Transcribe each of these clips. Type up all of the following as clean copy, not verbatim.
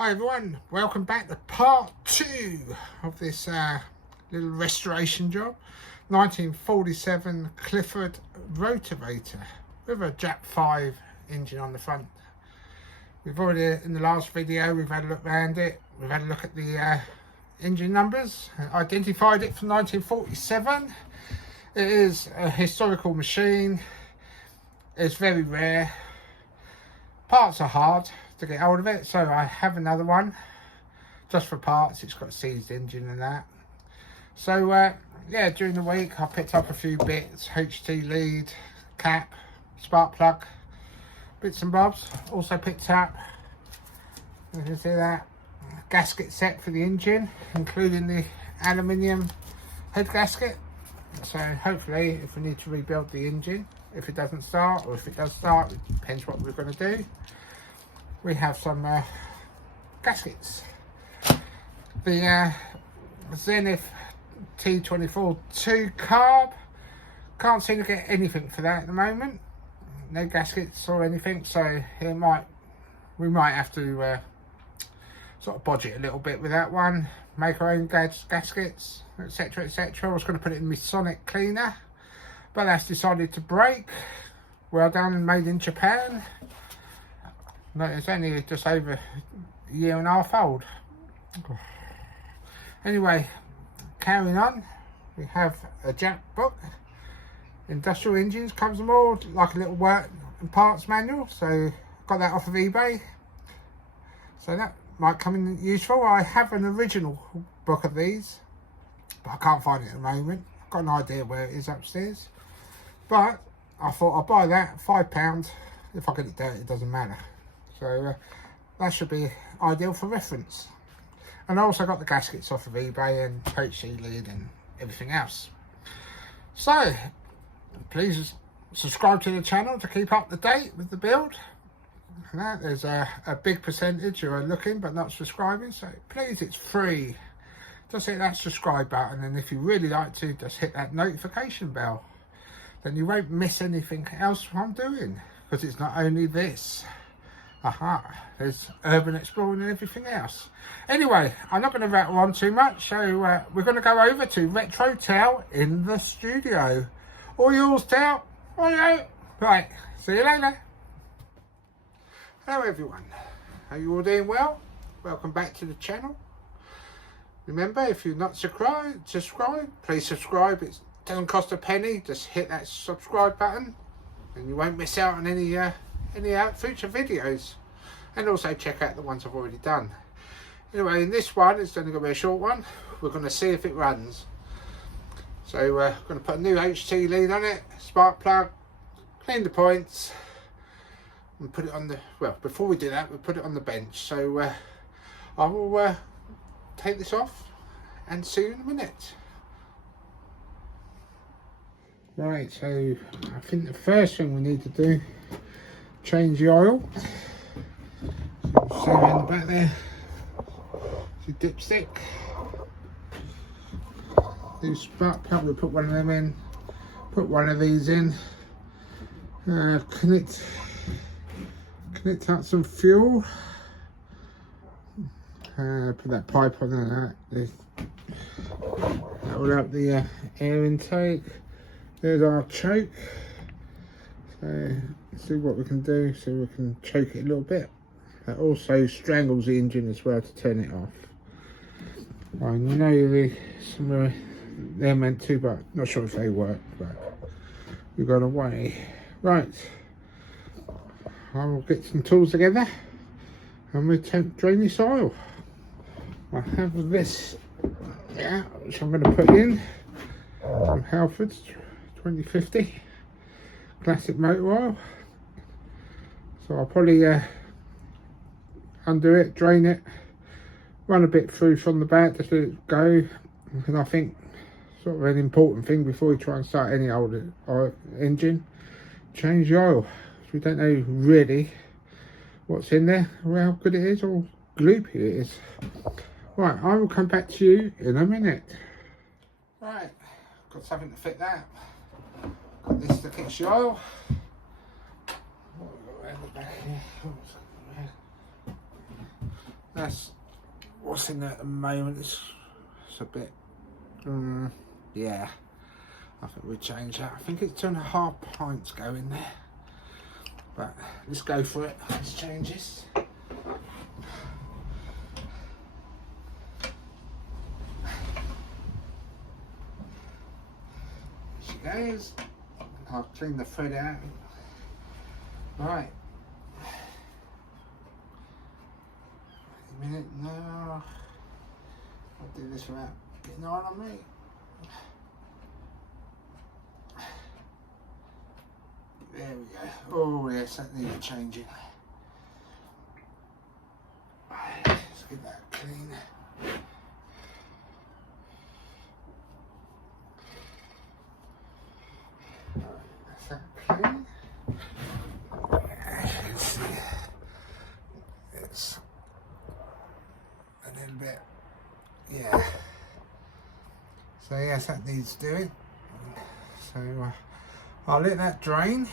Hi everyone, welcome back to part 2 of this little restoration job. 1947 Clifford Rotovator with a Jack 5 engine on the front. We've already, in the last video, we've had a look around it. We've had a look at the engine numbers, identified it from 1947. It is a historical machine. It's very rare. Parts are hard to get hold of it, so I have another one just for parts. It's got a seized engine and that. So yeah, during the week I picked up a few bits, HT lead, cap, spark plug, bits and bobs. Also picked up, you can see that, gasket set for the engine, including the aluminium head gasket. So hopefully, if we need to rebuild the engine, if it doesn't start, or if it does start, it depends what we're going to do, we have some gaskets. The Zenith T24 2 carb, can't seem to get anything for that at the moment. No gaskets or anything, so we might have to sort of bodge it a little bit with that one, make our own gaskets, etc, etc. I was going to put it in my Sonic cleaner, but that's decided to break. Well done, made in Japan. No, it's only just over a year and a half old. Anyway, carrying on, we have a Jack book. Industrial engines covers them all, like a little work and parts manual. So got that off of eBay. So that might come in useful. I have an original book of these, but I can't find it at the moment. I've got an idea where it is upstairs. But I thought I'll buy that, £5. If I get it dirty, it doesn't matter. So that should be ideal for reference. And I also got the gaskets off of eBay and HC lead and everything else. So please subscribe to the channel to keep up to date with the build. And there's a big percentage who are looking but not subscribing, so please, it's free. Just hit that subscribe button, and if you really like to, just hit that notification bell. Then you won't miss anything else I'm doing, because it's not only this. There's urban exploring and everything else. Anyway, I'm not going to rattle on too much, so we're going to go over to Retro Tale in the studio. All yours, Tale. Right, see you later. Hello everyone, are you all doing well? Welcome back to the channel. Remember, if you're not subscribed, please subscribe. It doesn't cost a penny. Just hit that subscribe button and you won't miss out on any future videos. And also check out the ones I've already done. Anyway, in this one, it's only going to be a short one. We're going to see if it runs. So we're going to put a new HT lead on it, spark plug, clean the points, and put it on the, well, before we do that, we'll put it on the bench. So I will take this off and see you in a minute. Right, so I think the first thing we need to do, change the oil. So see around the back there, the dipstick. New spark plug, we'll put one of them in, put one of these in, connect out some fuel, put that pipe on there, that will help the air intake. There's our choke, so let's see what we can do so we can choke it a little bit. That also strangles the engine as well to turn it off. I know somewhere they're meant to, but not sure if they work, but we've got a way. Right, I will get some tools together and we'll drain this oil. I have this, which I'm going to put in from Halford's 2050 classic motor oil. So I'll probably undo it, drain it, run a bit through from the back, just let it go. And I think sort of an important thing before you try and start any old engine, change the oil. We don't know really what's in there, or how good it is, or gloopy it is. Right, I will come back to you in a minute. Right, got something to fit that. Got this to catch the oil. What have we got around the back here? that's what's in there at the moment. It's a bit, yeah, I think we change that. I think it's 2.5 pints go in there, but let's go for it. Let's change this. She goes. I'll clean the thread out. Right. Wait a minute, no. I'll do this without getting oil on me. There we go. Oh yes, that needs changing. Right, let's get that clean. Clean. As you can see, it's a little bit, yeah. So yes, that needs doing. So I'll let that drain.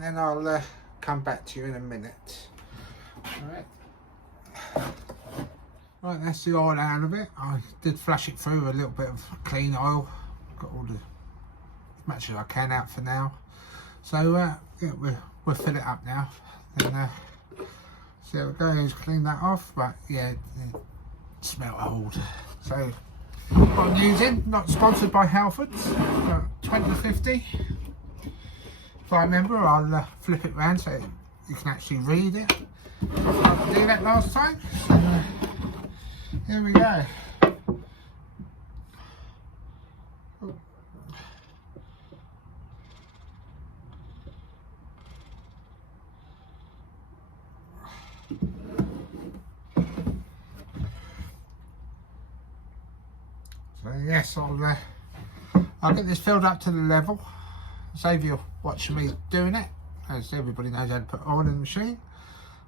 Then I'll come back to you in a minute. Right, that's the oil out of it. I did flush it through with a little bit of clean oil. Got all the as much as I can out for now. So yeah, we'll fill it up now. Then see how it goes. Clean that off, but yeah, it smelt old. So what I'm using, not sponsored by Halfords, 2050. If I remember, I'll flip it round so you can actually read it. I didn't do that last time. So here we go. So yes, I'll get this filled up to the level. Save you watching me doing it, as everybody knows how to put oil in the machine.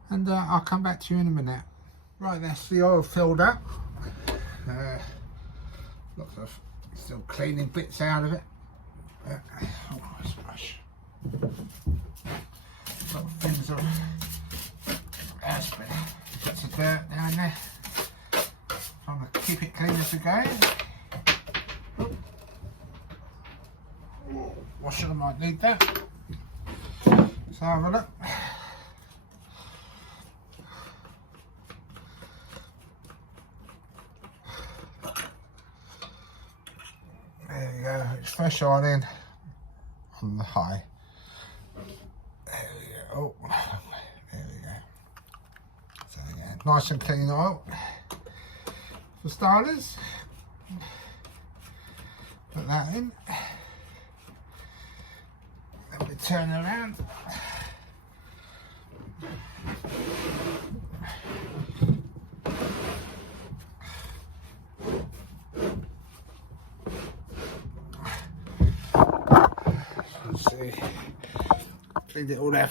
And I'll come back to you in a minute. Right, that's the oil filled up. Lots of still cleaning bits out of it. Oh, nice brush. Sort of things of aspirin. Bits of dirt down there. Trying to keep it clean as we go. Washer, I might need that. Let's have a look. There you go, it's fresh oil in on the high. There we go. Oh, there we go. So again, nice and clean oil. For starters, put that in. Then we turn around. See, cleaned it all out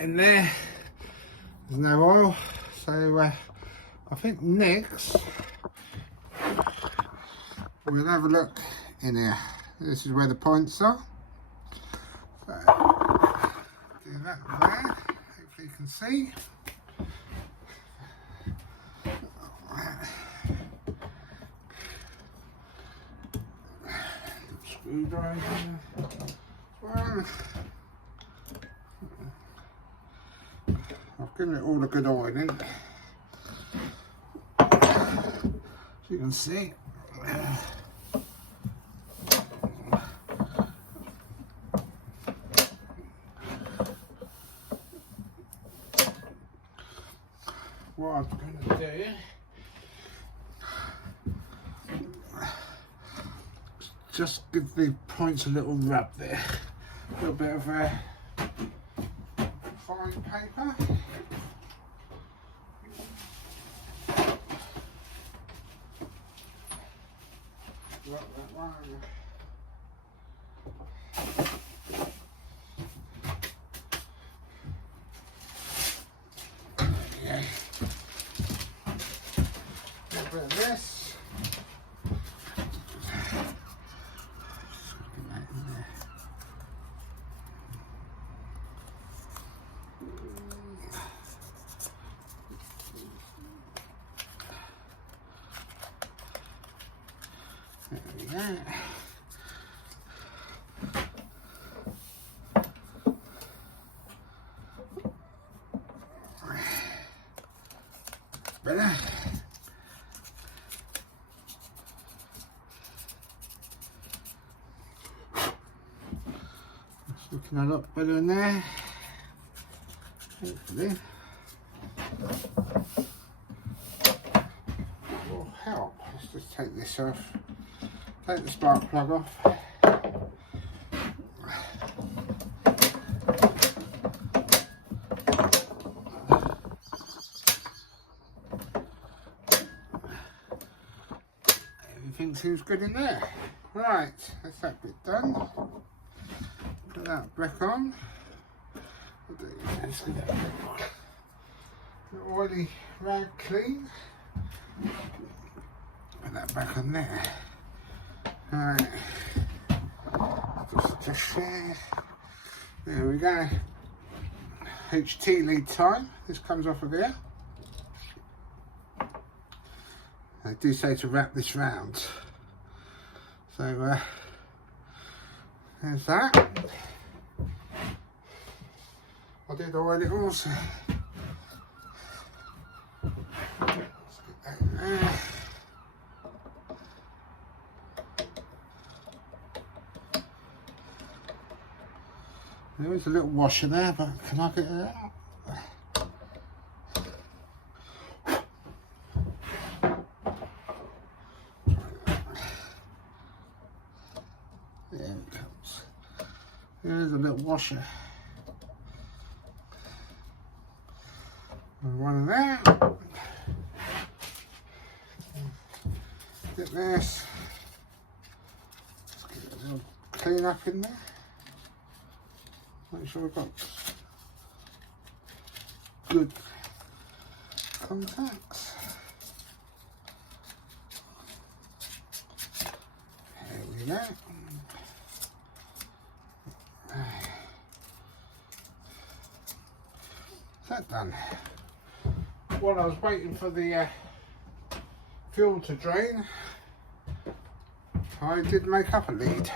in there. There's no oil, so I think next we'll have a look in here. This is where the points are. So, do that there. Hopefully you can see. Screwdriver. I've given it all a good oiling, as you can see. What I'm going to do is just give the points a little rub there. A little bit of fine paper. Rub that one. Yeah. A little bit of this. that. Better. It's looking a lot better in there. Hopefully. Will help. Let's just take this off. Take the spark plug off. Everything seems good in there. Right, that's that bit done. Put that back on. Let's get that oily rag clean. Put that back on there. Alright. Just there. There we go. HT lead time. This comes off of there. They do say to wrap this round. So there's that. I did oil it also. Let's get that in there. There is a little washer there, but can I get it out? There it comes. There's a little washer. And one of that. Get this. Let's get a little clean up in there. Make sure we've got good contacts. There we go. That's that done. While I was waiting for the fuel to drain, I did make up a lead,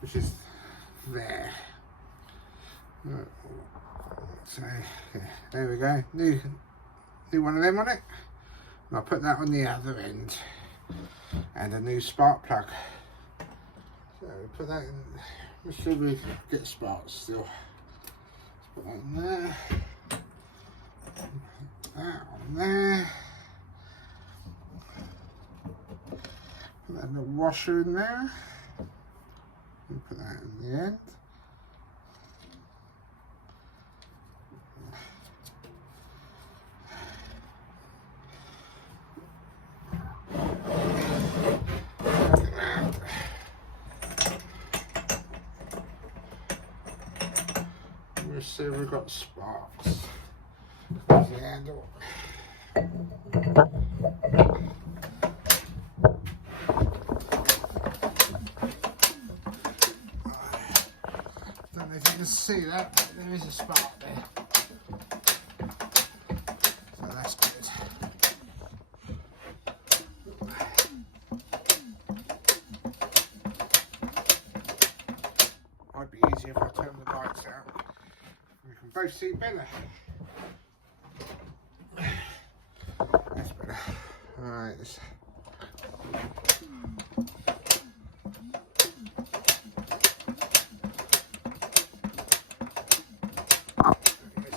which is there. So yeah, there we go. New one of them on it. And I'll put that on the other end, and a new spark plug. So put that in. Let's see if we get sparks still. Let's put that in there. Put that on there. Put that little washer in there. And put that in the end. We'll see if we've got sparks. There's the handle. Don't know if you can see that, but there is a spark there. So that's good. Might be easier if I turn the lights out. We can both see better. That's better. Alright. Let's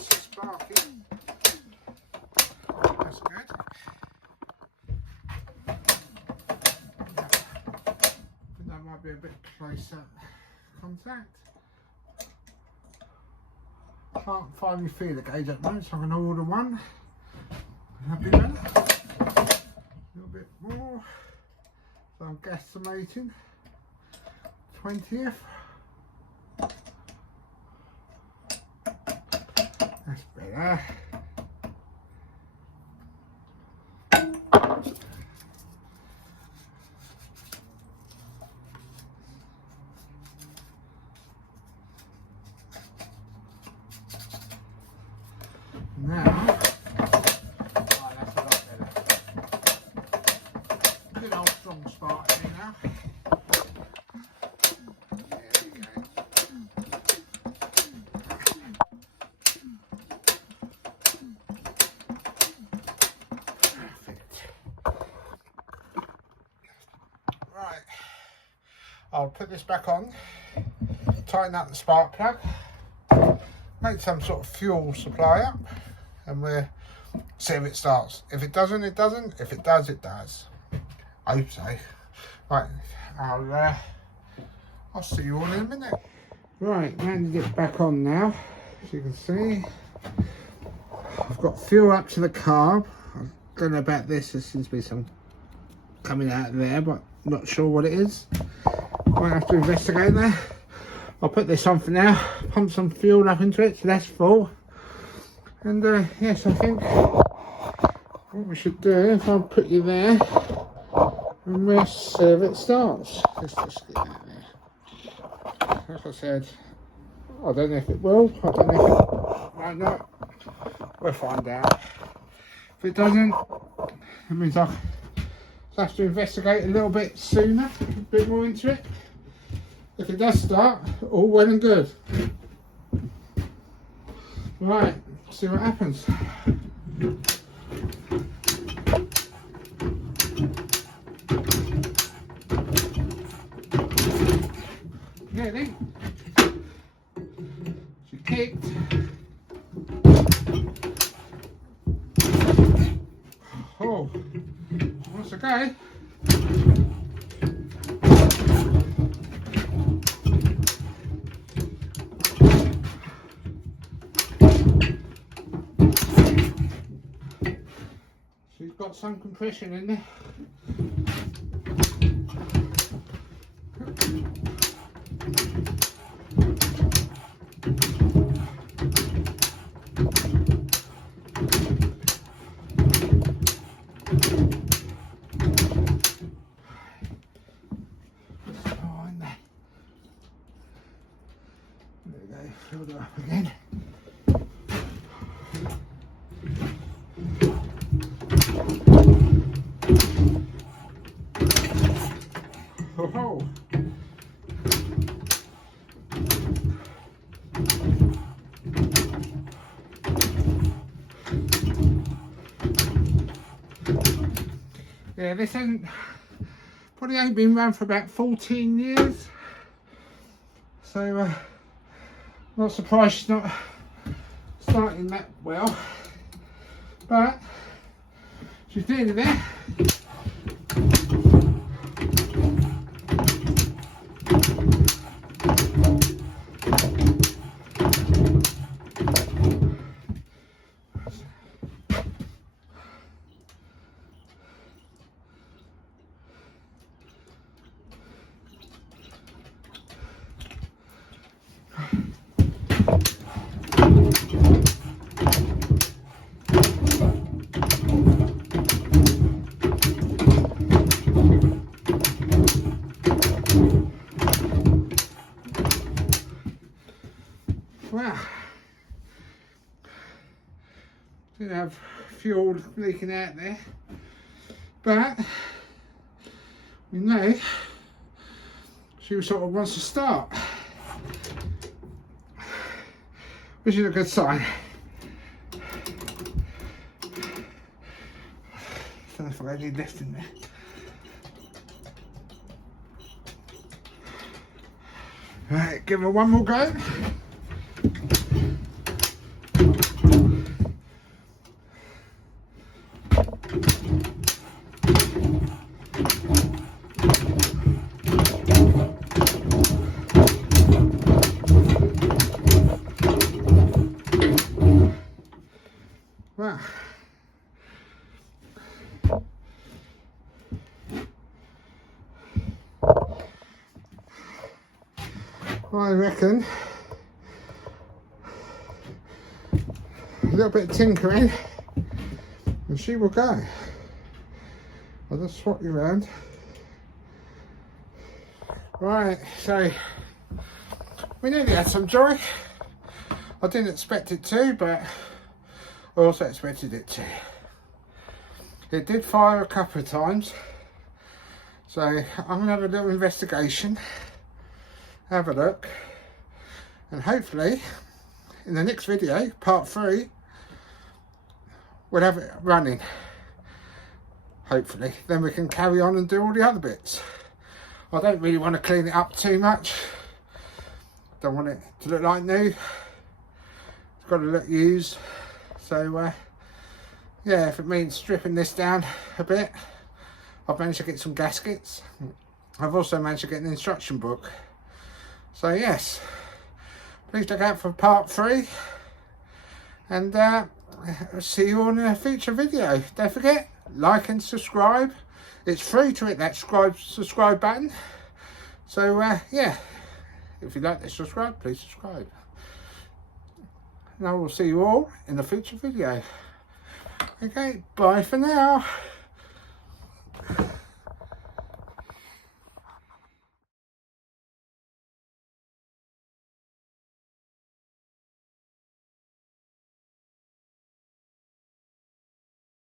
sparking. That's good. That might be a bit closer contact. Can't find my feeler gauge at the moment, so I'm going to order one. Happy with that. A little bit more. So I'm guesstimating 20th. That's better. Now, oh, that's a lot better. Good old strong spark here now. put this back on, tighten up the spark plug, make some sort of fuel supply up, and we'll see if it starts. If it doesn't, it doesn't. If it does, it does. I hope so. Right, I'll see you all in a minute. Right, landed it back on now. As you can see, I've got fuel up to the carb. I don't know about this. There seems to be some coming out of there, but not sure what it is. Might have to investigate that. I'll put this on for now, pump some fuel up into it so that's full. And yes, I think what we should do is I'll put you there and we'll see if it starts. Let's just get that there. Like I said, I don't know if it will, I don't know if it might not. We'll find out. If it doesn't, that means I'll have to investigate a little bit sooner, a bit more into it. If it does start, all well and good. Right, see what happens. Nearly. She kicked. Oh, that's okay. She's got some compression in there. Fill it up again. Oh. Yeah, this probably ain't been run for about 14 years. So not surprised she's not starting that well, but she's nearly there. Well, didn't have fuel leaking out there, but we know she sort of wants to start, which is a good sign. Don't know if I need left in there. Right, give her one more go. Wow. I reckon a little bit of tinkering and she will go. I'll just swap you around. Right, so we nearly had some joy. I didn't expect it to, but I also expected it to. It did fire a couple of times, so I'm going to have a little investigation, have a look, and hopefully in the next video, part 3, we'll have it running. Hopefully, then we can carry on and do all the other bits. I don't really want to clean it up too much. Don't want it to look like new. It's got to look used. So yeah, if it means stripping this down a bit. I've managed to get some gaskets. I've also managed to get an instruction book. So yes, please look out for part 3. And I'll see you on a future video. Don't forget, like and subscribe. It's free to hit that subscribe button. So yeah, if you like to subscribe, please subscribe. And I will see you all in a future video. Okay, bye for now.